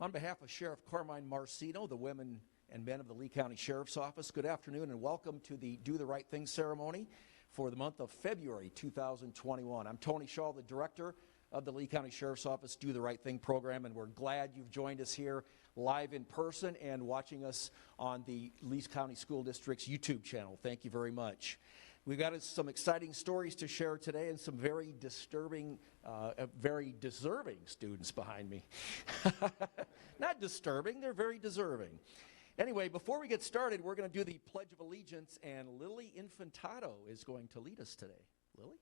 On behalf of Sheriff Carmine Marcino, the women and men of the Lee County Sheriff's Office, good afternoon and welcome to the Do the Right Thing ceremony for the month of February 2021. I'm Tony Shaw, the director of the Lee County Sheriff's Office Do the Right Thing program, and we're glad you've joined us here live in person and watching us on the Lee County School District's YouTube channel. Thank you very much. We've got some exciting stories to share today and some very disturbing, very deserving students behind me. Not disturbing, they're very deserving. Anyway, before we get started, we're going to do the Pledge of Allegiance, and Lily Infantato is going to lead us today. Lily?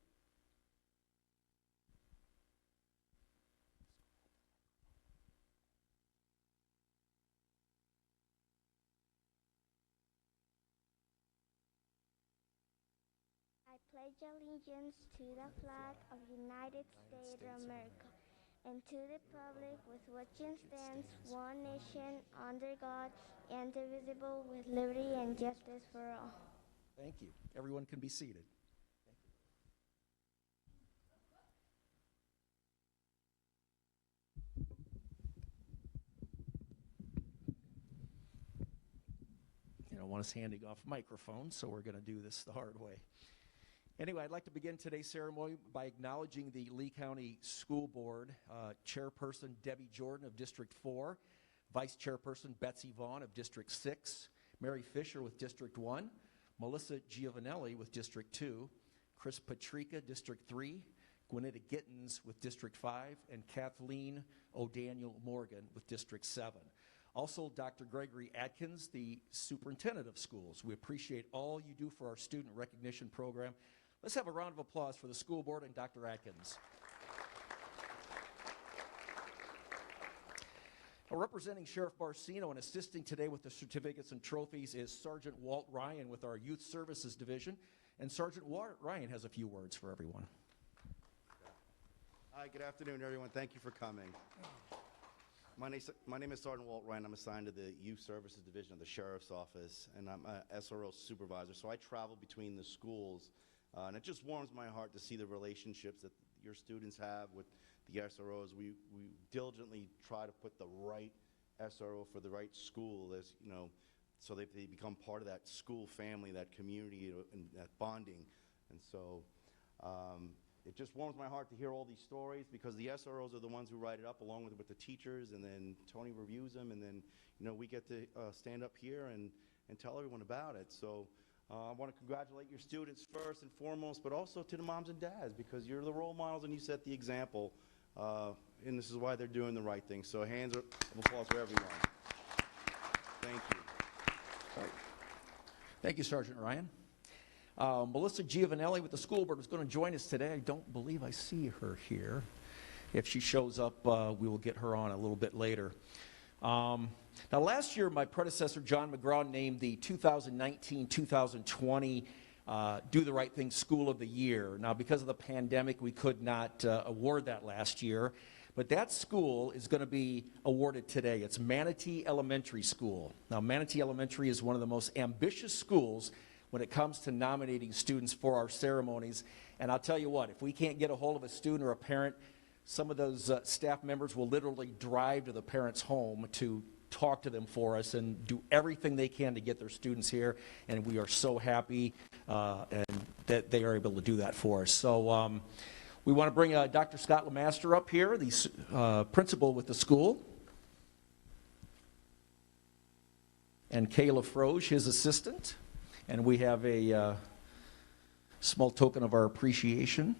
I pledge allegiance to the flag of the United States of America and to the republic with which it stands, one nation, under God, indivisible, with liberty and justice for all. Thank you. Everyone can be seated. You don't want us handing off microphones, so we're going to do this the hard way. Anyway, I'd like to begin today's ceremony by acknowledging the Lee County School Board Chairperson Debbie Jordan of District 4, Vice Chairperson Betsy Vaughn of District 6, Mary Fisher with District 1, Melissa Giovanelli with District 2, Chris Patrica, District 3, Gwinnetta Gittins with District 5, and Kathleen O'Daniel Morgan with District 7. Also, Dr. Gregory Atkins, the Superintendent of Schools. We appreciate all you do for our student recognition program. Let's have a round of applause for the school board and Dr. Atkins. Representing Sheriff Marcino and assisting today with the certificates and trophies is Sergeant Walt Ryan with our Youth Services Division. And Sergeant Ryan has a few words for everyone. Hi, good afternoon, everyone. Thank you for coming. My name is Sergeant Walt Ryan. I'm assigned to the Youth Services Division of the Sheriff's Office, and I'm a SRO supervisor. So I travel between the schools, and it just warms my heart to see the relationships that your students have with the SROs. We diligently try to put the right SRO for the right school, as you know, so they become part of that school family, that community, and that bonding. And so it just warms my heart to hear all these stories, because the SROs are the ones who write it up along with the teachers, and then Tony reviews them, and then we get to stand up here and tell everyone about it. So I want to congratulate your students first and foremost, but also to the moms and dads, because you're the role models and you set the example, and this is why they're doing the right thing. So hands of applause for everyone. Thank you. Thank you, Sergeant Ryan. Melissa Giovanelli with the school board is going to join us today. I don't believe I see her here. If she shows up, we will get her on a little bit later. Now, last year, my predecessor, John McGraw, named the 2019-2020 Do the Right Thing School of the Year. Now, because of the pandemic, we could not award that last year, but that school is going to be awarded today. It's Manatee Elementary School. Now, Manatee Elementary is one of the most ambitious schools when it comes to nominating students for our ceremonies. And I'll tell you what, if we can't get a hold of a student or a parent, some of those staff members will literally drive to the parent's home to talk to them for us and do everything they can to get their students here. And we are so happy and that they are able to do that for us. So we want to bring Dr. Scott Lemaster up here, the principal with the school, and Kayla Froge, his assistant. And we have a small token of our appreciation.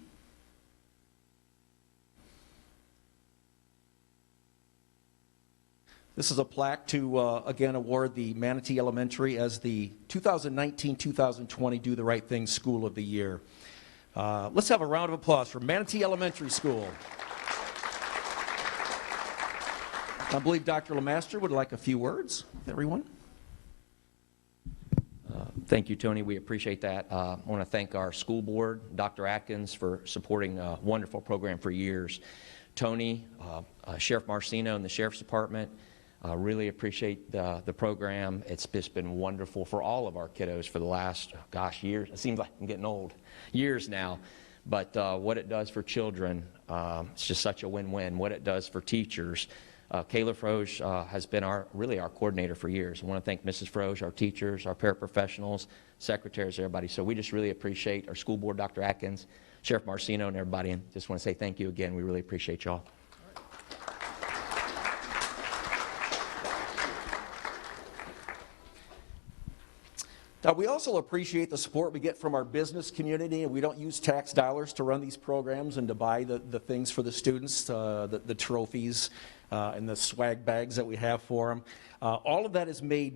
This is a plaque to, again, award the Manatee Elementary as the 2019-2020 Do the Right Thing School of the Year. Let's have a round of applause for Manatee Elementary School. I believe Dr. Lemaster would like a few words with everyone. Thank you, Tony. We appreciate that. I want to thank our school board, Dr. Atkins, for supporting a wonderful program for years. Tony, Sheriff Marcino and the Sheriff's Department, really appreciate the program. It's just been wonderful for all of our kiddos for the last, years. It seems like I'm getting old. Years now. But what it does for children, it's just such a win-win. What it does for teachers, Kayla Froge has been really our coordinator for years. I want to thank Mrs. Froge, our teachers, our paraprofessionals, secretaries, everybody. So we just really appreciate our school board, Dr. Atkins, Sheriff Marcino, and everybody. And just want to say thank you again. We really appreciate y'all. Now, we also appreciate the support we get from our business community, and we don't use tax dollars to run these programs and to buy the things for the students, the trophies and the swag bags that we have for them. All of that is made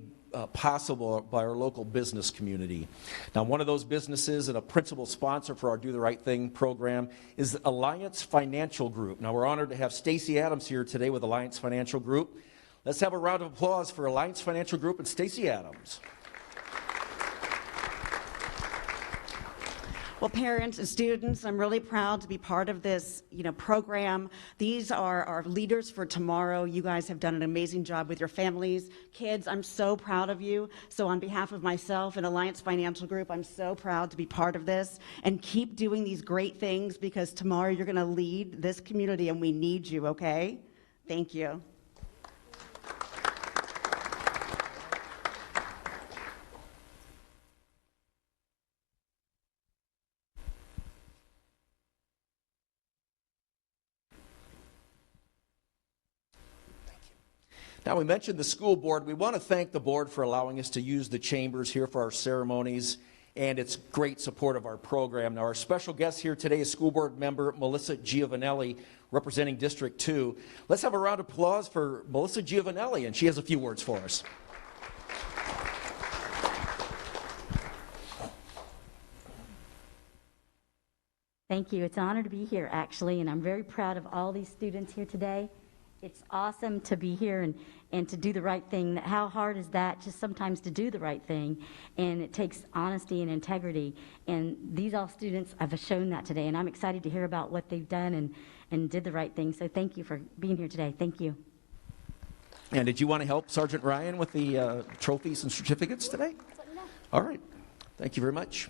possible by our local business community. Now, one of those businesses and a principal sponsor for our Do the Right Thing program is Alliance Financial Group. Now, we're honored to have Stacy Adams here today with Alliance Financial Group. Let's have a round of applause for Alliance Financial Group and Stacy Adams. Well, parents and students, I'm really proud to be part of this, program. These are our leaders for tomorrow. You guys have done an amazing job with your families. Kids, I'm so proud of you. So on behalf of myself and Alliance Financial Group, I'm so proud to be part of this. And keep doing these great things, because tomorrow you're going to lead this community and we need you, okay? Thank you. Now, we mentioned the school board. We want to thank the board for allowing us to use the chambers here for our ceremonies and its great support of our program. Now, our special guest here today is school board member Melissa Giovanelli, representing District 2. Let's have a round of applause for Melissa Giovanelli, and she has a few words for us. Thank you. It's an honor to be here, actually, and I'm very proud of all these students here today. It's awesome to be here and to do the right thing. How hard is that, just sometimes to do the right thing? And it takes honesty and integrity. And these all students have shown that today, and I'm excited to hear about what they've done and did the right thing. So thank you for being here today. Thank you. And did you want to help Sergeant Ryan with the trophies and certificates today? All right. Thank you very much.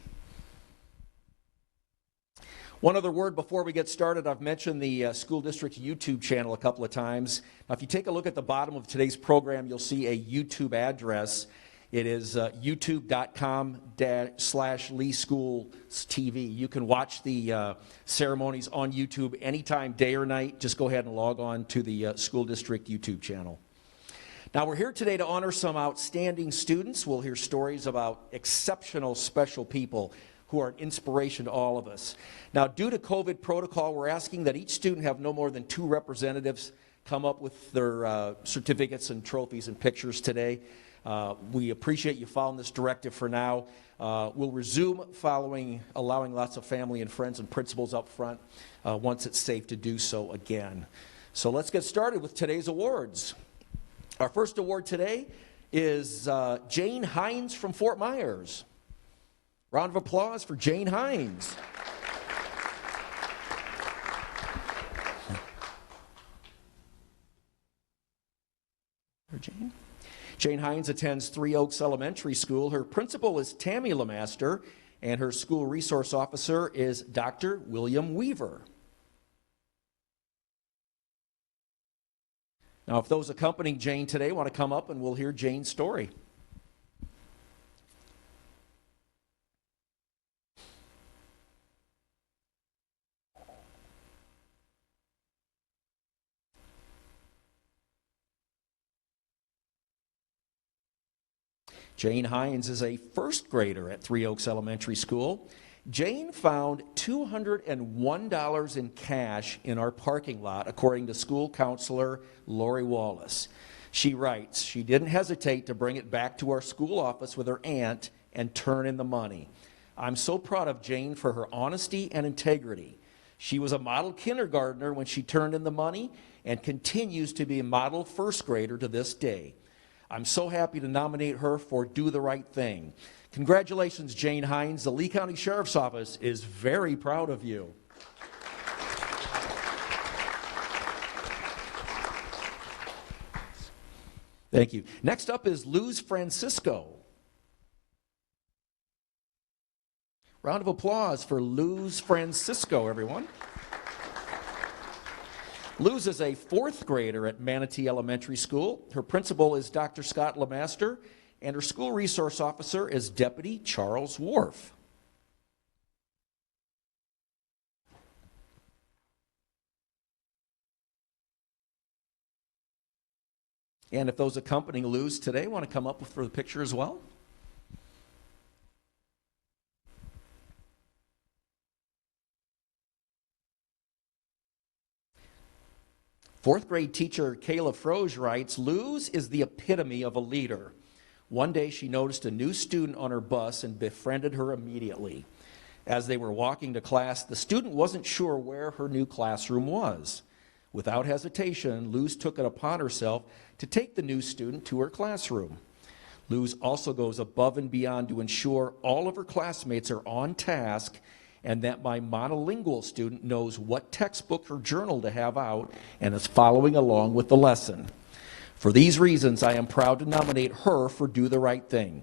One other word before we get started. I've mentioned the school district YouTube channel a couple of times. Now, if you take a look at the bottom of today's program, you'll see a YouTube address. It is youtube.com/Lee Schools TV. You can watch the ceremonies on YouTube anytime, day or night. Just go ahead and log on to the school district YouTube channel. Now, we're here today to honor some outstanding students. We'll hear stories about exceptional special people who are an inspiration to all of us. Now, due to COVID protocol, we're asking that each student have no more than 2 representatives come up with their certificates and trophies and pictures today. We appreciate you following this directive for now. We'll resume allowing lots of family and friends and principals up front once it's safe to do so again. So let's get started with today's awards. Our first award today is Jane Hines from Fort Myers. Round of applause for Jane Hines. Jane Hines attends Three Oaks Elementary School. Her principal is Tammy Lemaster, and her school resource officer is Dr. William Weaver. Now, if those accompanying Jane today want to come up, and we'll hear Jane's story. Jane Hines is a first grader at Three Oaks Elementary School. Jane found $201 in cash in our parking lot, according to school counselor Lori Wallace. She writes, she didn't hesitate to bring it back to our school office with her aunt and turn in the money. I'm so proud of Jane for her honesty and integrity. She was a model kindergartner when she turned in the money and continues to be a model first grader to this day. I'm so happy to nominate her for Do the Right Thing. Congratulations, Jane Hines. The Lee County Sheriff's Office is very proud of you. Thank you. Next up is Luz Francisco. Round of applause for Luz Francisco, everyone. Luz is a fourth grader at Manatee Elementary School. Her principal is Dr. Scott Lemaster, and her school resource officer is Deputy Charles Worf. And if those accompanying Luz today want to come up for the picture as well. Fourth grade teacher Kayla Froge writes, Luz is the epitome of a leader. One day she noticed a new student on her bus and befriended her immediately. As they were walking to class, the student wasn't sure where her new classroom was. Without hesitation, Luz took it upon herself to take the new student to her classroom. Luz also goes above and beyond to ensure all of her classmates are on task and that my monolingual student knows what textbook or journal to have out and is following along with the lesson. For these reasons, I am proud to nominate her for Do the Right Thing.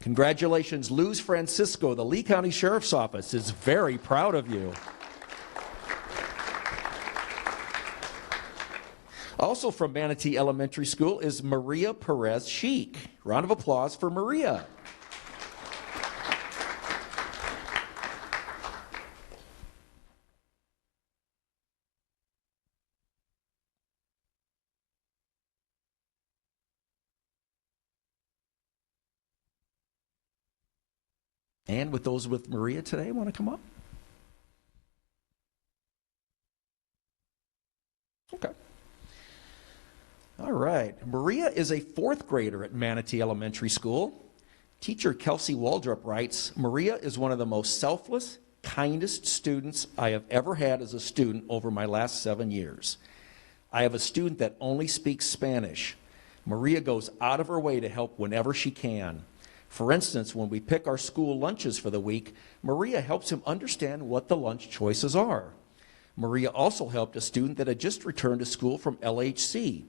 Congratulations, Luz Francisco. The Lee County Sheriff's Office is very proud of you. Also from Manatee Elementary School is Maria Perez Sheik. Round of applause for Maria. And with those with Maria today, want to come up? Okay. All right. Maria is a fourth grader at Manatee Elementary School. Teacher Kelsey Waldrop writes, Maria is one of the most selfless, kindest students I have ever had as a student over my last 7 years. I have a student that only speaks Spanish. Maria goes out of her way to help whenever she can. For instance, when we pick our school lunches for the week, Maria helps him understand what the lunch choices are. Maria also helped a student that had just returned to school from LHC.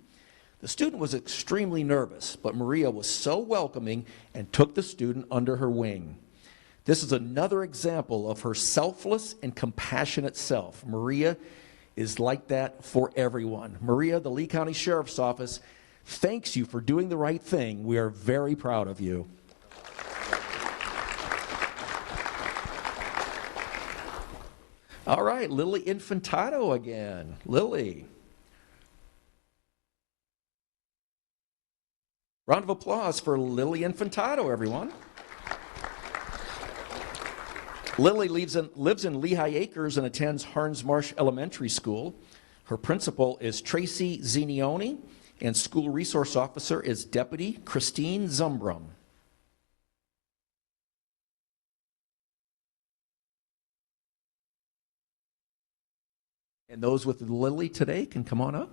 The student was extremely nervous, but Maria was so welcoming and took the student under her wing. This is another example of her selfless and compassionate self. Maria is like that for everyone. Maria, the Lee County Sheriff's Office, thanks you for doing the right thing. We are very proud of you. All right, Lily Infantado again. Lily. Round of applause for Lily Infantado, everyone. Lily lives in Lehigh Acres and attends Harns Marsh Elementary School. Her principal is Tracy Zinioni, and school resource officer is Deputy Christine Zumbrum. And those with Lily today can come on up.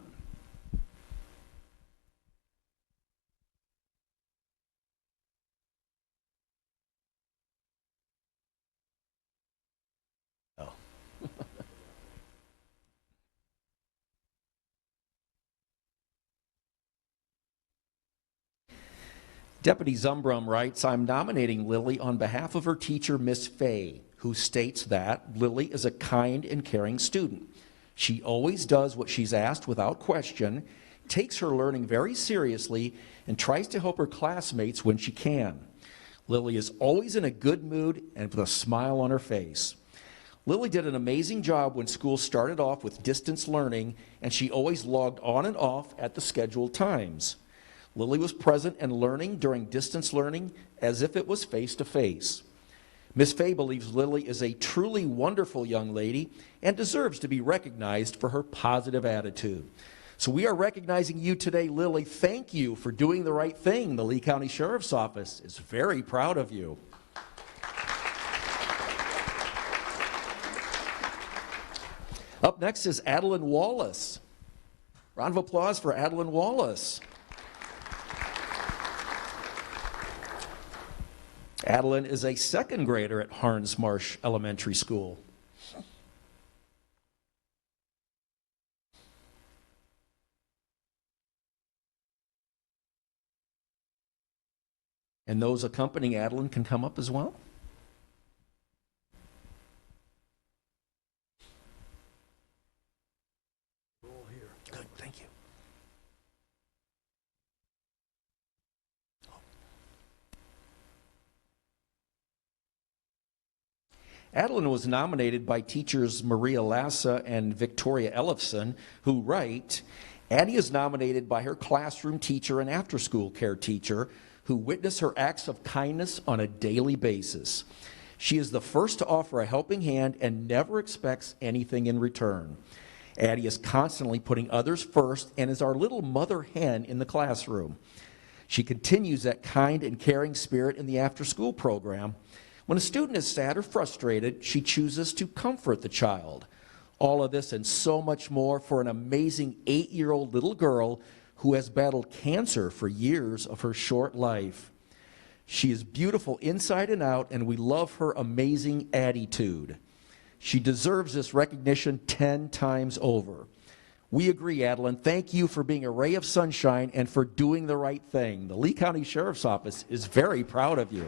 Oh. Deputy Zumbrum writes, I'm nominating Lily on behalf of her teacher, Miss Fay, who states that Lily is a kind and caring student. She always does what she's asked without question, takes her learning very seriously, and tries to help her classmates when she can. Lily is always in a good mood and with a smile on her face. Lily did an amazing job when school started off with distance learning, and she always logged on and off at the scheduled times. Lily was present and learning during distance learning as if it was face-to-face. Miss Fay believes Lily is a truly wonderful young lady and deserves to be recognized for her positive attitude. So we are recognizing you today, Lily. Thank you for doing the right thing. The Lee County Sheriff's Office is very proud of you. Up next is Adeline Wallace. Round of applause for Adeline Wallace. Adeline is a second grader at Harns Marsh Elementary School. And those accompanying Adeline can come up as well. Adeline was nominated by teachers Maria Lassa and Victoria Ellefson, who write, Addie is nominated by her classroom teacher and after-school care teacher who witness her acts of kindness on a daily basis. She is the first to offer a helping hand and never expects anything in return. Addie is constantly putting others first and is our little mother hen in the classroom. She continues that kind and caring spirit in the after-school program. When a student is sad or frustrated, she chooses to comfort the child. All of this and so much more for an amazing 8-year-old little girl who has battled cancer for years of her short life. She is beautiful inside and out, and we love her amazing attitude. She deserves this recognition 10 times over. We agree, Adeline. Thank you for being a ray of sunshine and for doing the right thing. The Lee County Sheriff's Office is very proud of you.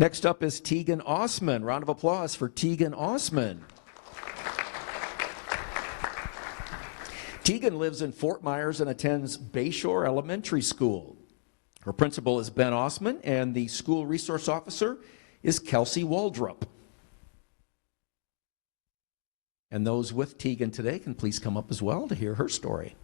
Next up is Tegan Osman. Round of applause for Tegan Osman. Tegan lives in Fort Myers and attends Bayshore Elementary School. Her principal is Ben Osman, and the school resource officer is Kelsey Waldrop. And those with Tegan today can please come up as well to hear her story.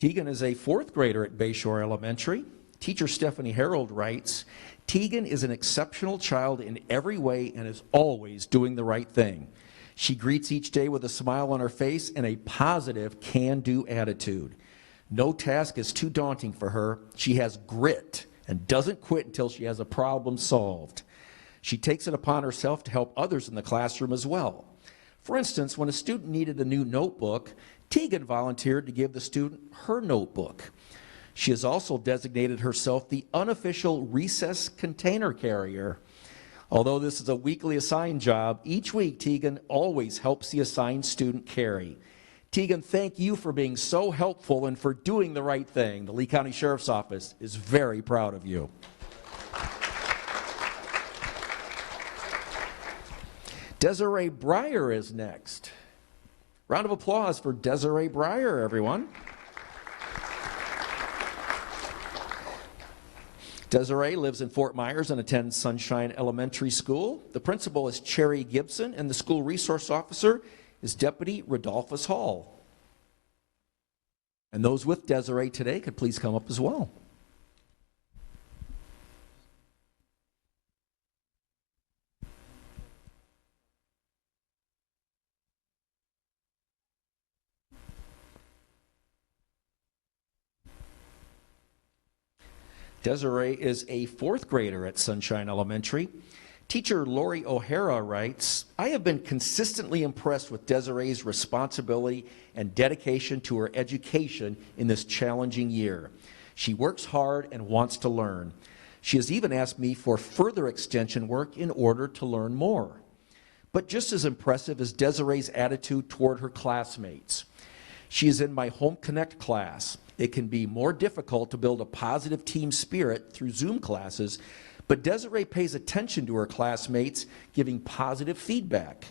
Tegan is a 4th grader at Bayshore Elementary. Teacher Stephanie Harold writes, Tegan is an exceptional child in every way and is always doing the right thing. She greets each day with a smile on her face and a positive can-do attitude. No task is too daunting for her. She has grit and doesn't quit until she has a problem solved. She takes it upon herself to help others in the classroom as well. For instance, when a student needed a new notebook, Tegan volunteered to give the student her notebook. She has also designated herself the unofficial recess container carrier. Although this is a weekly assigned job, each week Tegan always helps the assigned student carry. Tegan, thank you for being so helpful and for doing the right thing. The Lee County Sheriff's Office is very proud of you. Desiree Breyer is next. Round of applause for Desiree Breyer, everyone. Desiree lives in Fort Myers and attends Sunshine Elementary School. The principal is Cherry Gibson, and the school resource officer is Deputy Rodolphus Hall. And those with Desiree today could please come up as well. Desiree is a 4th grader at Sunshine Elementary. Teacher Lori O'Hara writes, I have been consistently impressed with Desiree's responsibility and dedication to her education in this challenging year. She works hard and wants to learn. She has even asked me for further extension work in order to learn more. But just as impressive is Desiree's attitude toward her classmates. She is in my Home Connect class. It can be more difficult to build a positive team spirit through Zoom classes, but Desiree pays attention to her classmates, giving positive feedback.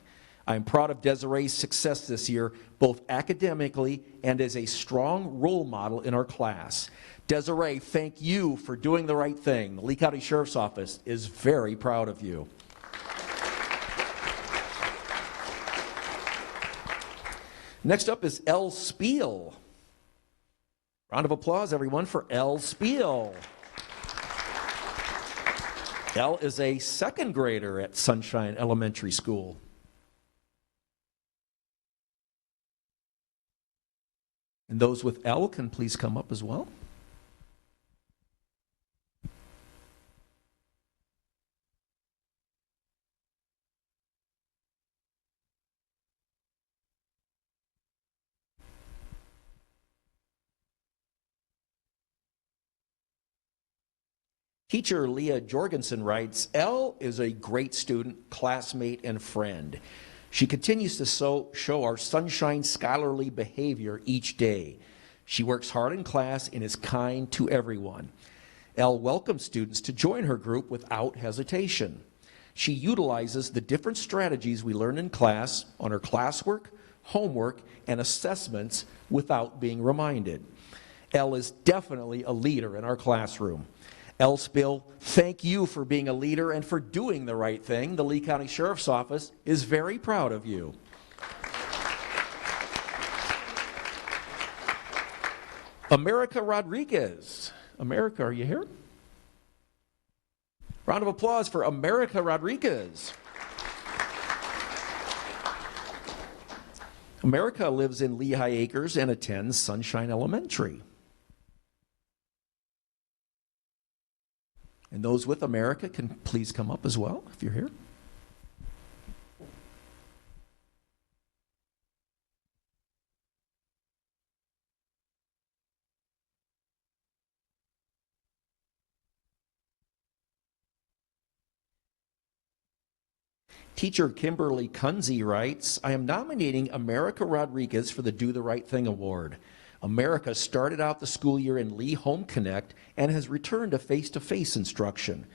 I am proud of Desiree's success this year, both academically and as a strong role model in our class. Desiree, thank you for doing the right thing. The Lee County Sheriff's Office is very proud of you. Next up is Elle Spiel. Round of applause, everyone, for Elle Spiel. Elle is a 2nd grader at Sunshine Elementary School. And those with Elle can please come up as well. Teacher Leah Jorgensen writes, Elle is a great student, classmate, and friend. She continues to show our sunshine scholarly behavior each day. She works hard in class and is kind to everyone. Elle welcomes students to join her group without hesitation. She utilizes the different strategies we learn in class on her classwork, homework, and assessments without being reminded. Elle is definitely a leader in our classroom. Elle Spill, thank you for being a leader and for doing the right thing. The Lee County Sheriff's Office is very proud of you. America Rodriguez. America, are you here? Round of applause for America Rodriguez. America lives in Lehigh Acres and attends Sunshine Elementary. And those with America can please come up as well if you're here. Teacher Kimberly Kunze writes, I am nominating America Rodriguez for the Do the Right Thing Award. America started out the school year in Lee Home Connect and has returned to face-to-face instruction.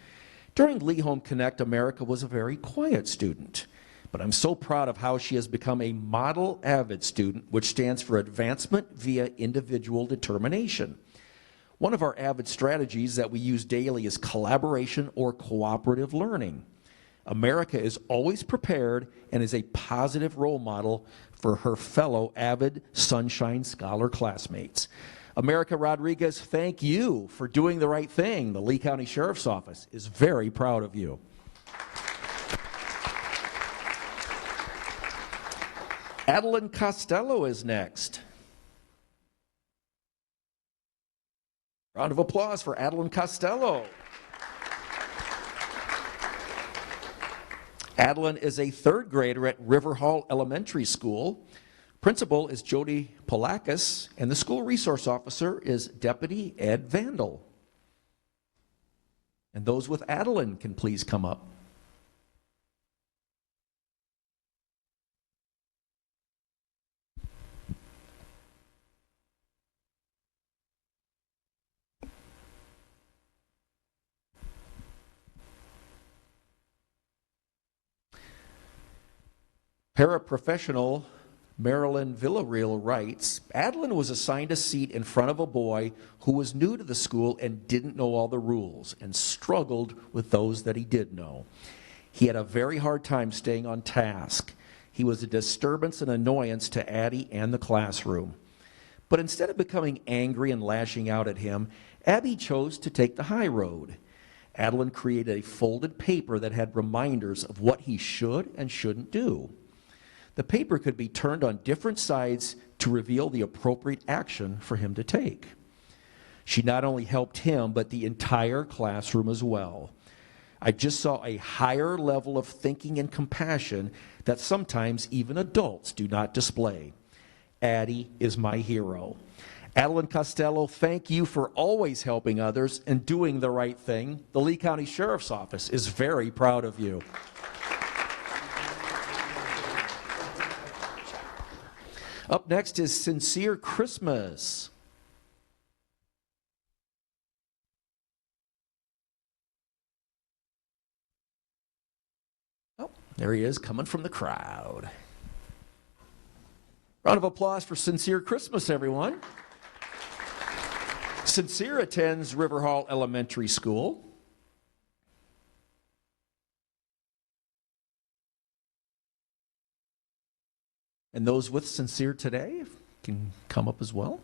During Lee Home Connect, America was a very quiet student, but I'm so proud of how she has become a model AVID student, which stands for Advancement via Individual Determination. One of our AVID strategies that we use daily is collaboration or cooperative learning. America is always prepared and is a positive role model for her fellow AVID Sunshine Scholar classmates. America Rodriguez, thank you for doing the right thing. The Lee County Sheriff's Office is very proud of you. Adeline Costello is next. Round of applause for Adeline Costello. Adeline is a third grader at River Hall Elementary School. Principal is Jody Polakis, and the school resource officer is Deputy Ed Vandal. And those with Adeline can please come up. Paraprofessional Marilyn Villarreal writes, Adeline was assigned a seat in front of a boy who was new to the school and didn't know all the rules and struggled with those that he did know. He had a very hard time staying on task. He was a disturbance and annoyance to Addie and the classroom. But instead of becoming angry and lashing out at him, Abby chose to take the high road. Adeline created a folded paper that had reminders of what he should and shouldn't do. The paper could be turned on different sides to reveal the appropriate action for him to take. She not only helped him, but the entire classroom as well. I just saw a higher level of thinking and compassion that sometimes even adults do not display. Addie is my hero. Adeline Costello, thank you for always helping others and doing the right thing. The Lee County Sheriff's Office is very proud of you. Up next is Sincere Christmas. Oh, there he is, coming from the crowd. Round of applause for Sincere Christmas, everyone. Sincere attends River Hall Elementary School. And those with Sincere today can come up as well.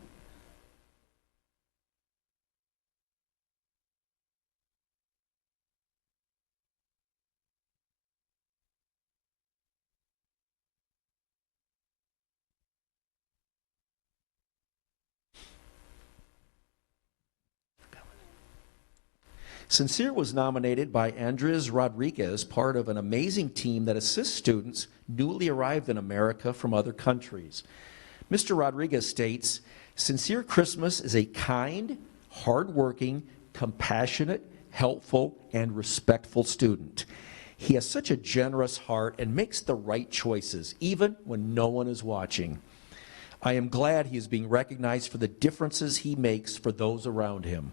Sincere was nominated by Andres Rodriguez, part of an amazing team that assists students newly arrived in America from other countries. Mr. Rodriguez states, Sincere Christmas is a kind, hardworking, compassionate, helpful, and respectful student. He has such a generous heart and makes the right choices, even when no one is watching. I am glad he is being recognized for the differences he makes for those around him.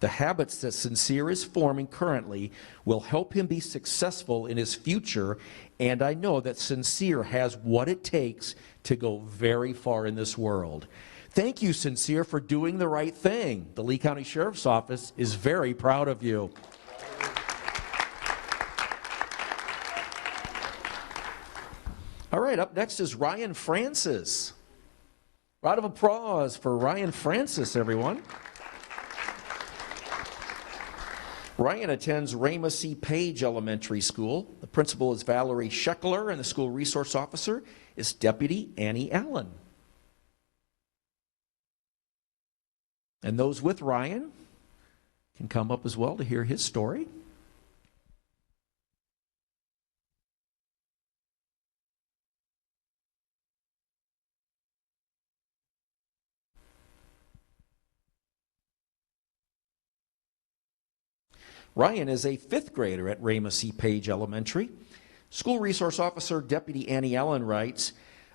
The habits that Sincere is forming currently will help him be successful in his future, and I know that Sincere has what it takes to go very far in this world. Thank you, Sincere, for doing the right thing. The Lee County Sheriff's Office is very proud of you. All right, up next is Ryan Francis. Round of applause for Ryan Francis, everyone. Ryan attends Rama C. Page Elementary School. The principal is Valerie Scheckler, and the school resource officer is Deputy Annie Allen. And those with Ryan can come up as well to hear his story. Ryan is a fifth grader at Rama C. Page Elementary. School resource officer Deputy Annie Allen writes,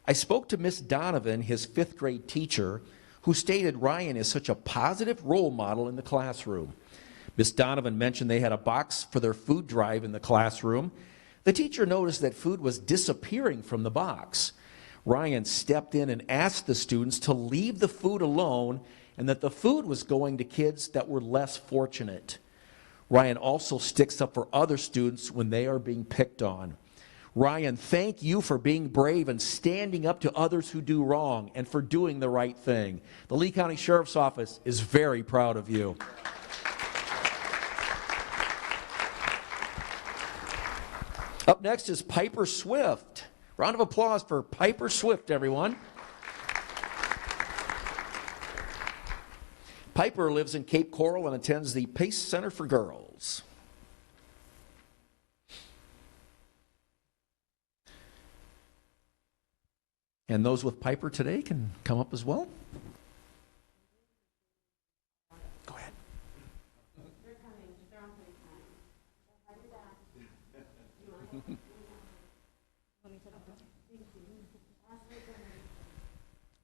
I spoke to Miss Donovan, his fifth grade teacher, who stated Ryan is such a positive role model in the classroom. Miss Donovan mentioned they had a box for their food drive in the classroom. The teacher noticed that food was disappearing from the box. Ryan stepped in and asked the students to leave the food alone and that the food was going to kids that were less fortunate. Ryan also sticks up for other students when they are being picked on. Ryan, thank you for being brave and standing up to others who do wrong and for doing the right thing. The Lee County Sheriff's Office is very proud of you. Up next is Piper Swift. Round of applause for Piper Swift, everyone. Piper lives in Cape Coral and attends the Pace Center for Girls. And those with Piper today can come up as well. Go ahead.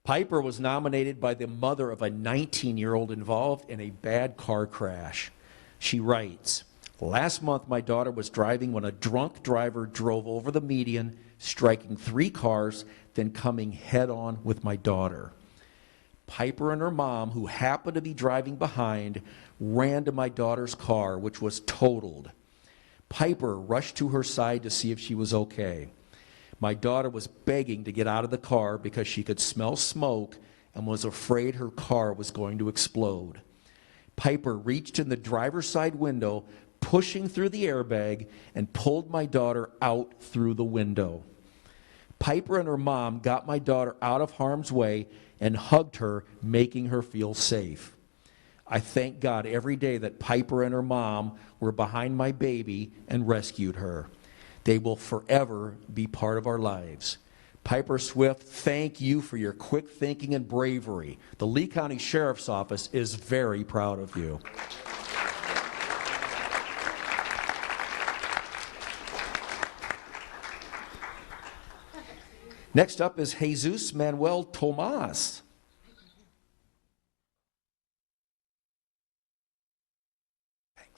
Piper was nominated by the mother of a 19-year-old involved in a bad car crash. She writes, last month my daughter was driving when a drunk driver drove over the median, striking 3 cars, then coming head-on with my daughter. Piper and her mom, who happened to be driving behind, ran to my daughter's car, which was totaled. Piper rushed to her side to see if she was okay. My daughter was begging to get out of the car because she could smell smoke and was afraid her car was going to explode. Piper reached in the driver's side window, pushing through the airbag, and pulled my daughter out through the window. Piper and her mom got my daughter out of harm's way and hugged her, making her feel safe. I thank God every day that Piper and her mom were behind my baby and rescued her. They will forever be part of our lives. Piper Swift, thank you for your quick thinking and bravery. The Lee County Sheriff's Office is very proud of you. Next up is Jesus Manuel Tomas. Thanks.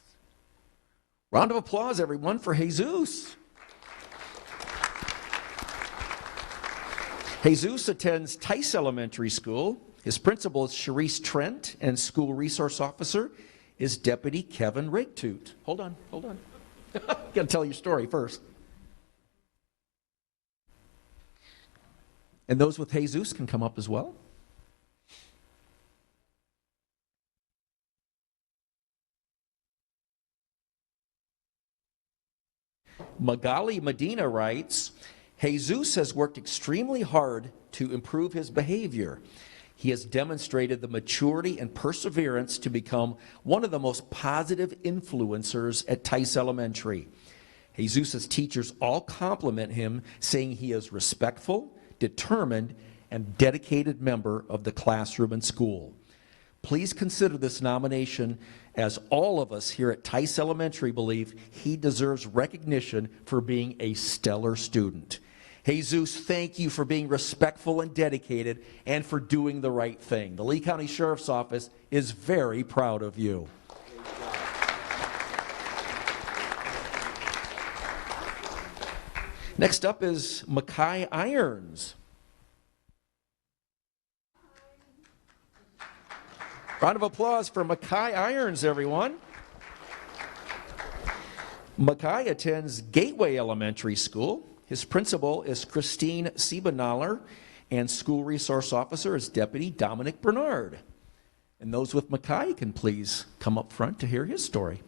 Round of applause, everyone, for Jesus. Jesus attends Tice Elementary School. His principal is Sharice Trent, and school resource officer is Deputy Kevin Raketoot. Hold on. Got to tell your story first. And those with Jesus can come up as well. Magali Medina writes, Jesus has worked extremely hard to improve his behavior. He has demonstrated the maturity and perseverance to become one of the most positive influencers at Tice Elementary. Jesus' teachers all compliment him, saying he is respectful, determined, and dedicated member of the classroom and school. Please consider this nomination, as all of us here at Tice Elementary believe he deserves recognition for being a stellar student. Jesus, thank you for being respectful and dedicated and for doing the right thing. The Lee County Sheriff's Office is very proud of you. Next up is Mackay Irons. Round of applause for Mackay Irons, everyone. Mackay attends Gateway Elementary School. His principal is Christine Siebenaller, and school resource officer is Deputy Dominic Bernard. And those with Mackay can please come up front to hear his story.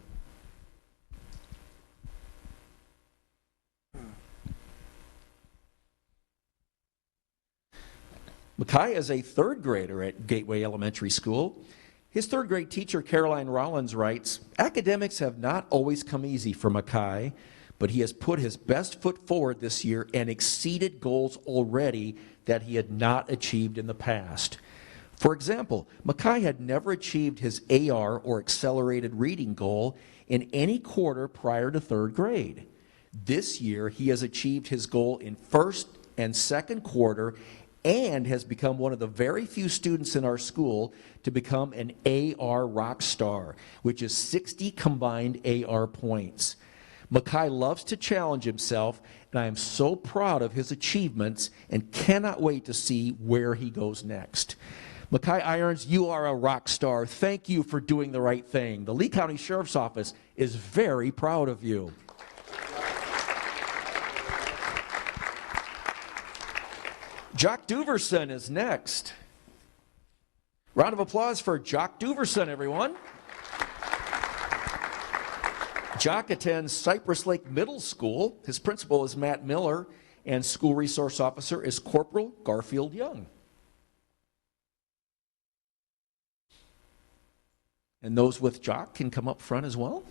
Mackay is a third grader at Gateway Elementary School. His third grade teacher, Caroline Rollins, writes, "Academics have not always come easy for Mackay, but he has put his best foot forward this year and exceeded goals already that he had not achieved in the past. For example, Mackay had never achieved his AR or accelerated reading goal in any quarter prior to third grade. This year, he has achieved his goal in first and second quarter and has become one of the very few students in our school to become an AR rock star, which is 60 combined AR points. Mackay loves to challenge himself, and I am so proud of his achievements and cannot wait to see where he goes next." Mackay Irons, you are a rock star. Thank you for doing the right thing. The Lee County Sheriff's Office is very proud of you. Jock Duverson is next. Round of applause for Jock Duverson, everyone. Jock attends Cypress Lake Middle School. His principal is Matt Miller, and school resource officer is Corporal Garfield Young. And those with Jock can come up front as well.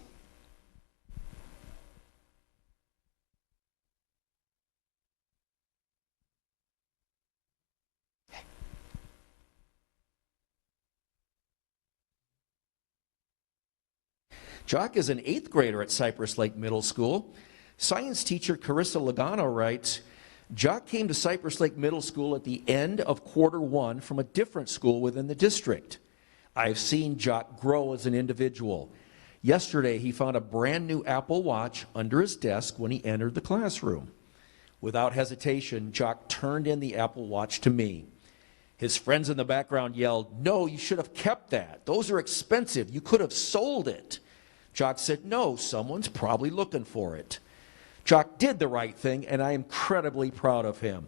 Jock is an 8th grader at Cypress Lake Middle School. Science teacher Carissa Logano writes, "Jock came to Cypress Lake Middle School at the end of quarter 1 from a different school within the district. I've seen Jock grow as an individual. Yesterday, he found a brand new Apple Watch under his desk when he entered the classroom. Without hesitation, Jock turned in the Apple Watch to me. His friends in the background yelled, 'No, you should have kept that. Those are expensive. You could have sold it.' Jock said, 'No, someone's probably looking for it.' Jock did the right thing, and I am incredibly proud of him.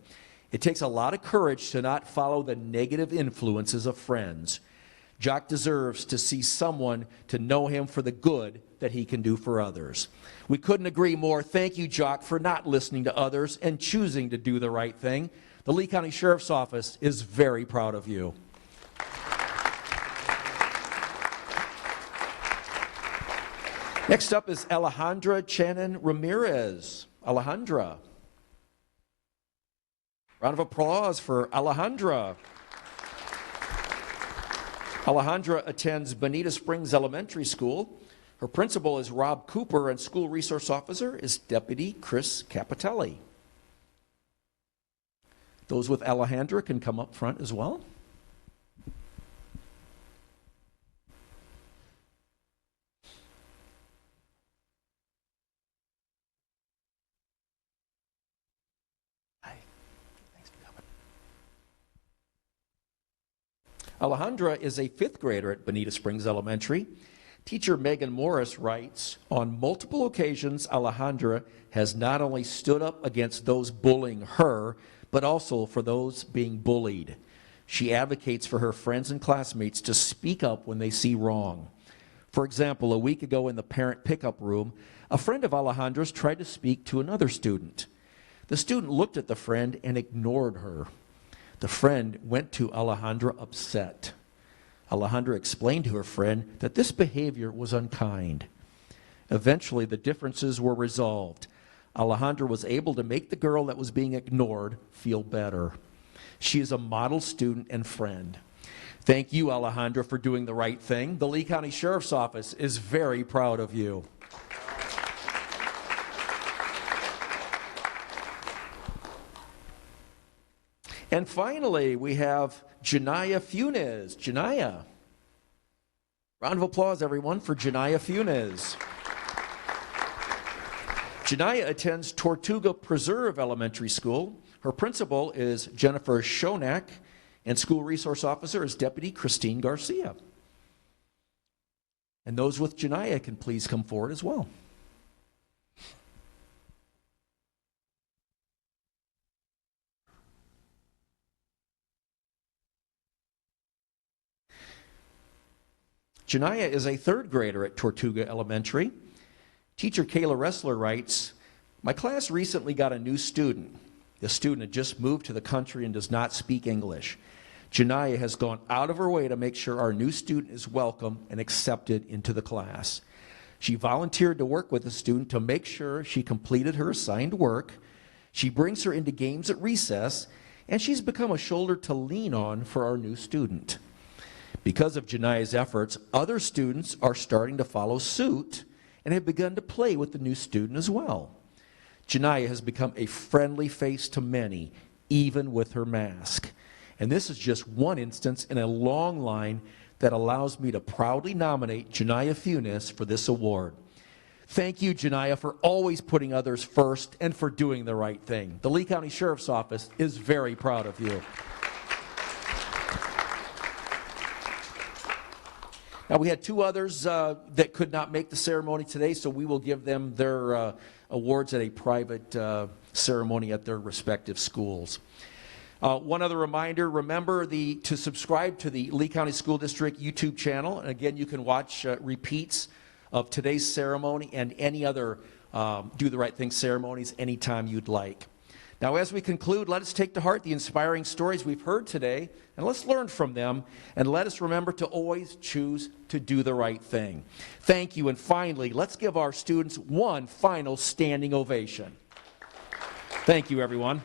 It takes a lot of courage to not follow the negative influences of friends. Jock deserves to see someone to know him for the good that he can do for others." We couldn't agree more. Thank you, Jock, for not listening to others and choosing to do the right thing. The Lee County Sheriff's Office is very proud of you. Next up is Alejandra Channon Ramirez. Alejandra. Round of applause for Alejandra. Alejandra attends Bonita Springs Elementary School. Her principal is Rob Cooper, and school resource officer is Deputy Chris Capitelli. Those with Alejandra can come up front as well. Alejandra is a 5th grader at Bonita Springs Elementary. Teacher Megan Morris writes, "On multiple occasions, Alejandra has not only stood up against those bullying her, but also for those being bullied. She advocates for her friends and classmates to speak up when they see wrong. For example, a week ago in the parent pickup room, a friend of Alejandra's tried to speak to another student. The student looked at the friend and ignored her. The friend went to Alejandra upset. Alejandra explained to her friend that this behavior was unkind. Eventually, the differences were resolved. Alejandra was able to make the girl that was being ignored feel better. She is a model student and friend." Thank you, Alejandra, for doing the right thing. The Lee County Sheriff's Office is very proud of you. And finally, we have Janaya Funes. Janaya. Round of applause, everyone, for Janaya Funes. Janiyah attends Tortuga Preserve Elementary School. Her principal is Jennifer Shonak, and school resource officer is Deputy Christine Garcia. And those with Janiyah can please come forward as well. Janiyah is a third grader at Tortuga Elementary. Teacher Kayla Ressler writes, "My class recently got a new student. The student had just moved to the country and does not speak English. Janiyah has gone out of her way to make sure our new student is welcome and accepted into the class. She volunteered to work with the student to make sure she completed her assigned work. She brings her into games at recess, and she's become a shoulder to lean on for our new student. Because of Janiyah's efforts, other students are starting to follow suit and have begun to play with the new student as well. Janiyah has become a friendly face to many, even with her mask. And this is just one instance in a long line that allows me to proudly nominate Janiyah Funes for this award. Thank you, Janiyah, for always putting others first and for doing the right thing. The Lee County Sheriff's Office is very proud of you." Now, we had two others that could not make the ceremony today, so we will give them their awards at a private ceremony at their respective schools. One other reminder, remember to subscribe to the Lee County School District YouTube channel. And again, you can watch repeats of today's ceremony and any other Do the Right Thing ceremonies anytime you'd like. Now, as we conclude, let us take to heart the inspiring stories we've heard today, and let's learn from them, and let us remember to always choose to do the right thing. Thank you, and finally, let's give our students one final standing ovation. Thank you, everyone.